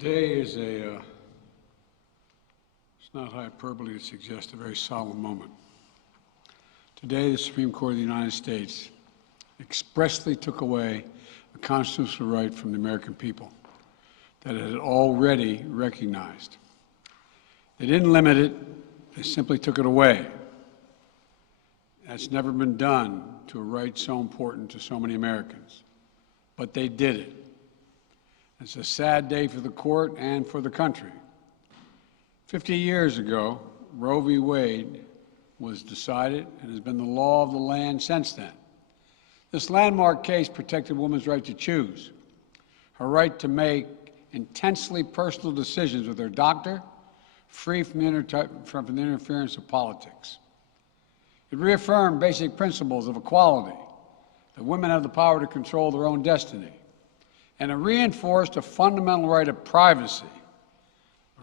Today is it's not hyperbole to suggest a very solemn moment. Today, the Supreme Court of the United States expressly took away a constitutional right from the American people that it had already recognized. They didn't limit it, they simply took it away. That's never been done to a right so important to so many Americans, but they did it. It's a sad day for the court and for the country. 50 years ago, Roe v. Wade was decided and has been the law of the land since then. This landmark case protected women's right to choose, her right to make intensely personal decisions with her doctor, free from the interference of politics. It reaffirmed basic principles of equality, that women have the power to control their own destiny, and it reinforced a fundamental right of privacy,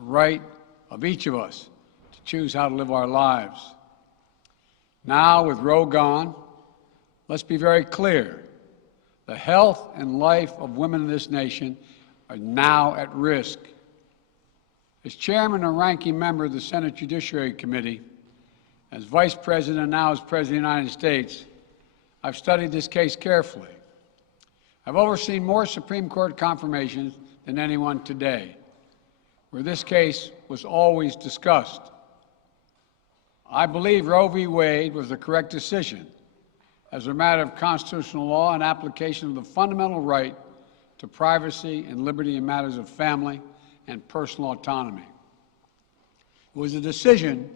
a right of each of us to choose how to live our lives. Now, with Roe gone, let's be very clear. The health and life of women in this nation are now at risk. As chairman and ranking member of the Senate Judiciary Committee, as vice president and now as president of the United States, I've studied this case carefully. I've overseen more Supreme Court confirmations than anyone today, where this case was always discussed. I believe Roe v. Wade was the correct decision as a matter of constitutional law and application of the fundamental right to privacy and liberty in matters of family and personal autonomy. It was a decision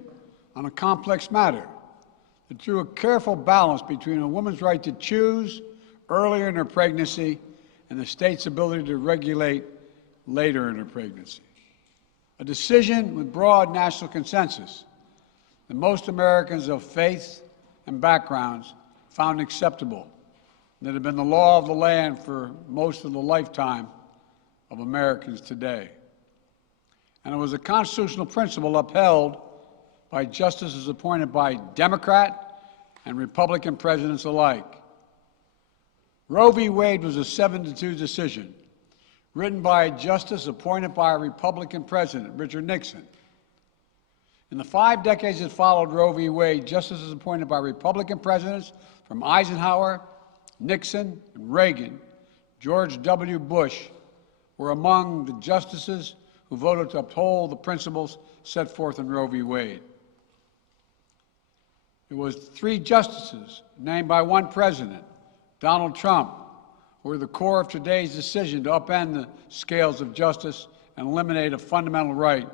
on a complex matter that drew a careful balance between a woman's right to choose earlier in her pregnancy and the state's ability to regulate later in her pregnancy. A decision with broad national consensus that most Americans of faith and backgrounds found acceptable, and that had been the law of the land for most of the lifetime of Americans today. And it was a constitutional principle upheld by justices appointed by Democrat and Republican presidents alike. Roe v. Wade was a 7-2 decision, written by a justice appointed by a Republican president, Richard Nixon. In the 5 decades that followed Roe v. Wade, justices appointed by Republican presidents from Eisenhower, Nixon, and Reagan, George W. Bush, were among the justices who voted to uphold the principles set forth in Roe v. Wade. It was 3 justices named by one president, Donald Trump, who were the core of today's decision to upend the scales of justice and eliminate a fundamental right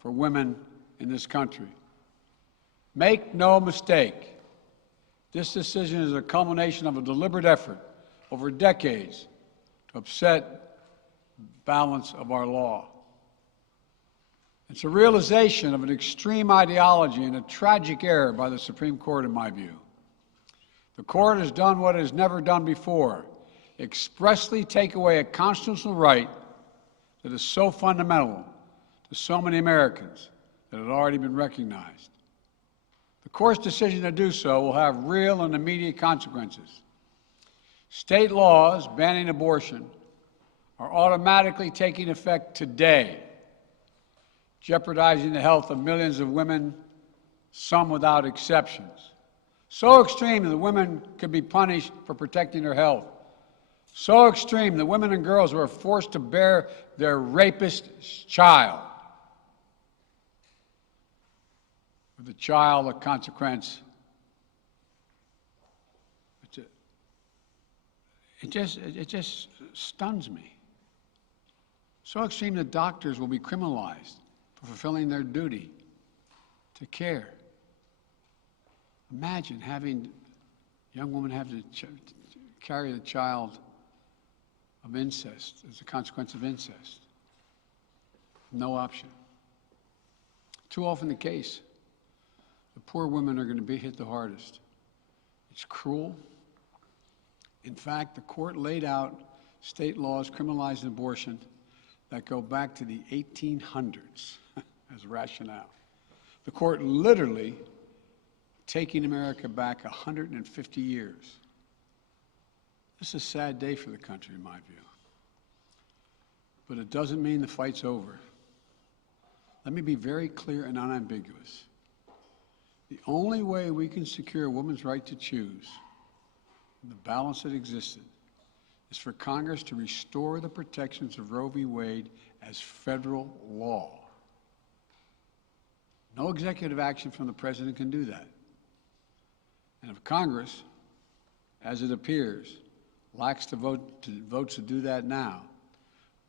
for women in this country. Make no mistake, this decision is a culmination of a deliberate effort over decades to upset the balance of our law. It's a realization of an extreme ideology and a tragic error by the Supreme Court, in my view. The court has done what it has never done before, expressly take away a constitutional right that is so fundamental to so many Americans that had already been recognized. The court's decision to do so will have real and immediate consequences. State laws banning abortion are automatically taking effect today, jeopardizing the health of millions of women, some without exceptions. So extreme that women could be punished for protecting their health. So extreme that women and girls were forced to bear their rapist's child, with the child a consequence. It just stuns me. So extreme that doctors will be criminalized for fulfilling their duty to care. Imagine having a young woman have to carry the child of incest as a consequence of incest. No option. Too often the case. The poor women are going to be hit the hardest. It's cruel. In fact, the court laid out state laws criminalizing abortion that go back to the 1800s as rationale. The court literally taking America back 150 years. This is a sad day for the country, in my view. but it doesn't mean the fight's over. Let me be very clear and unambiguous. The only way we can secure a woman's right to choose, and the balance that existed, is for Congress to restore the protections of Roe v. Wade as federal law. No executive action from the president can do that. And if Congress, as it appears, lacks the votes to do that now,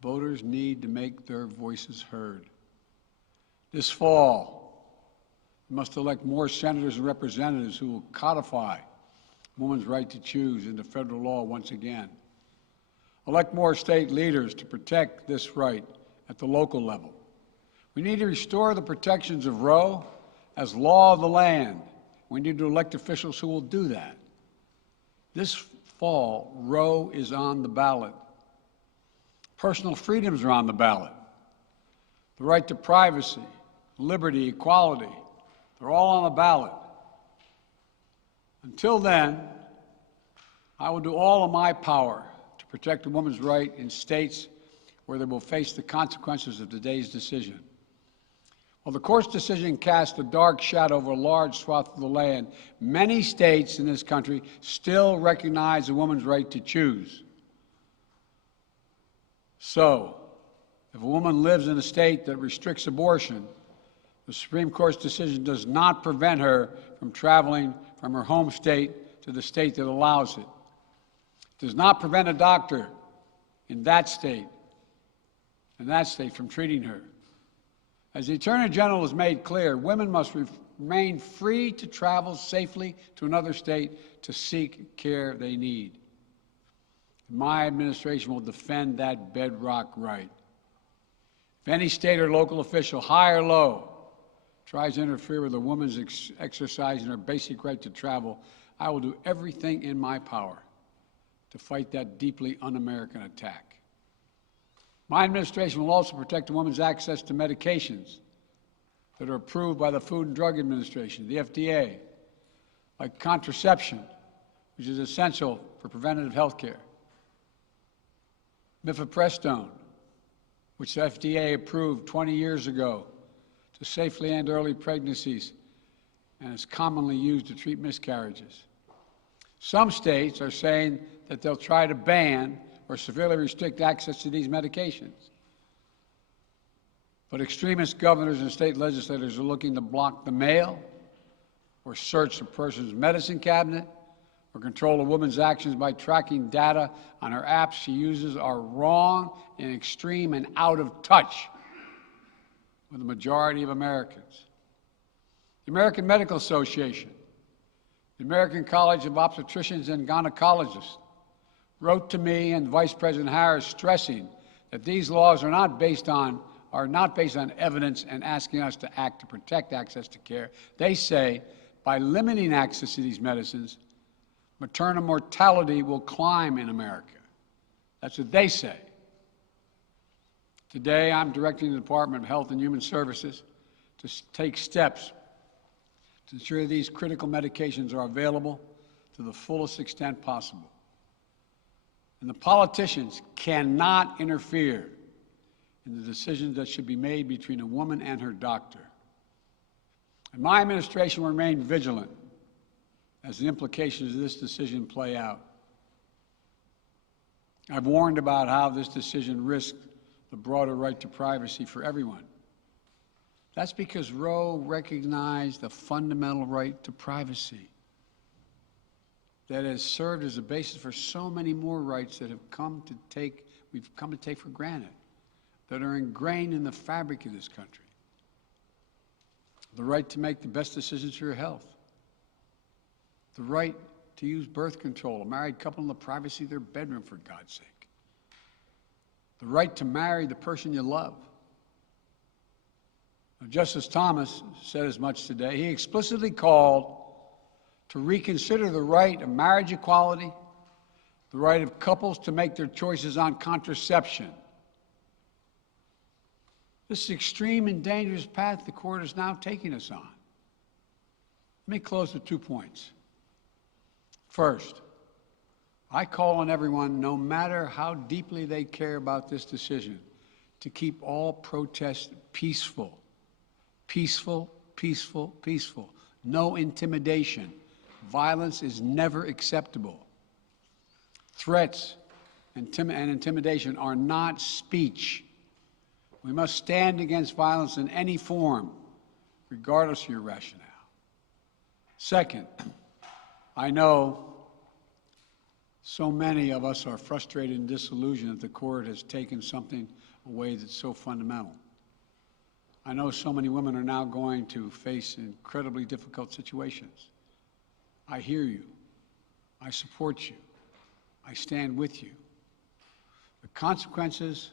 voters need to make their voices heard. This fall, we must elect more senators and representatives who will codify women's right to choose into federal law once again. Elect more state leaders to protect this right at the local level. We need to restore the protections of Roe as law of the land. We need to elect officials who will do that. This fall, Roe is on the ballot. Personal freedoms are on the ballot. The right to privacy, liberty, equality, they're all on the ballot. Until then, I will do all in my power to protect a woman's right in states where they will face the consequences of today's decision. While the court's decision cast a dark shadow over a large swath of the land, many states in this country still recognize a woman's right to choose. So, if a woman lives in a state that restricts abortion, the Supreme Court's decision does not prevent her from traveling from her home state to the state that allows it. It does not prevent a doctor in that state from treating her. As the Attorney General has made clear, women must remain free to travel safely to another state to seek care they need. My administration will defend that bedrock right. If any state or local official, high or low, tries to interfere with a woman's exercising her basic right to travel, I will do everything in my power to fight that deeply un-American attack. My administration will also protect a woman's access to medications that are approved by the Food and Drug Administration, the FDA, like contraception, which is essential for preventative health care, mifepristone, which the FDA approved 20 years ago to safely end early pregnancies and is commonly used to treat miscarriages. Some states are saying that they'll try to ban or severely restrict access to these medications. But extremist governors and state legislators are looking to block the mail or search a person's medicine cabinet or control a woman's actions by tracking data on her apps she uses are wrong and extreme and out of touch with the majority of Americans. The American Medical Association, the American College of Obstetricians and Gynecologists, wrote to me and Vice President Harris stressing that these laws are not based on evidence and asking us to act to protect access to care. They say by limiting access to these medicines, maternal mortality will climb in America. That's what they say. Today, I'm directing the Department of Health and Human Services to take steps to ensure these critical medications are available to the fullest extent possible. And the politicians cannot interfere in the decisions that should be made between a woman and her doctor. And my administration will remain vigilant as the implications of this decision play out. I've warned about how this decision risks the broader right to privacy for everyone. That's because Roe recognized the fundamental right to privacy that has served as a basis for so many more rights that we've come to take for granted, that are ingrained in the fabric of this country. The right to make the best decisions for your health. The right to use birth control, a married couple in the privacy of their bedroom, for God's sake. The right to marry the person you love. Now, Justice Thomas said as much today. He explicitly called to reconsider the right of marriage equality, the right of couples to make their choices on contraception. This is an extreme and dangerous path the court is now taking us on. Let me close with 2 points. First, I call on everyone, no matter how deeply they care about this decision, to keep all protests peaceful. Peaceful, peaceful, peaceful. No intimidation. Violence is never acceptable. Threats and intimidation are not speech. We must stand against violence in any form, regardless of your rationale. Second, I know so many of us are frustrated and disillusioned that the court has taken something away that's so fundamental. I know so many women are now going to face incredibly difficult situations. I hear you. I support you. I stand with you. The consequences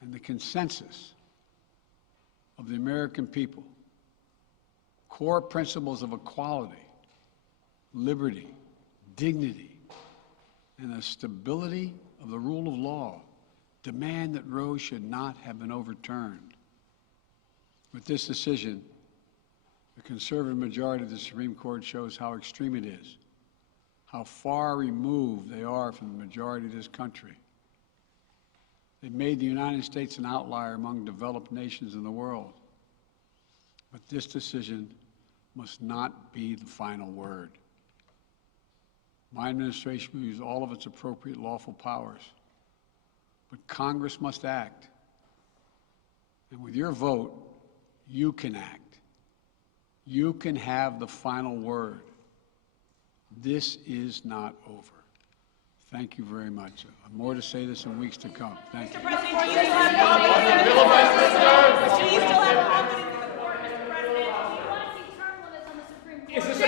and the consensus of the American people, core principles of equality, liberty, dignity, and the stability of the rule of law demand that Roe should not have been overturned. With this decision, the conservative majority of the Supreme Court shows how extreme it is, how far removed they are from the majority of this country. They've made the United States an outlier among developed nations in the world. But this decision must not be the final word. My administration will use all of its appropriate lawful powers, but Congress must act. And with your vote, you can act. You can have the final word. This is not over. Thank you very much. More to say this in weeks to come. Thank you. Mr. President, do you still have confidence in the court? Do you still have confidence in the court, Mr. President? Do you want to see term limits on the Supreme Court?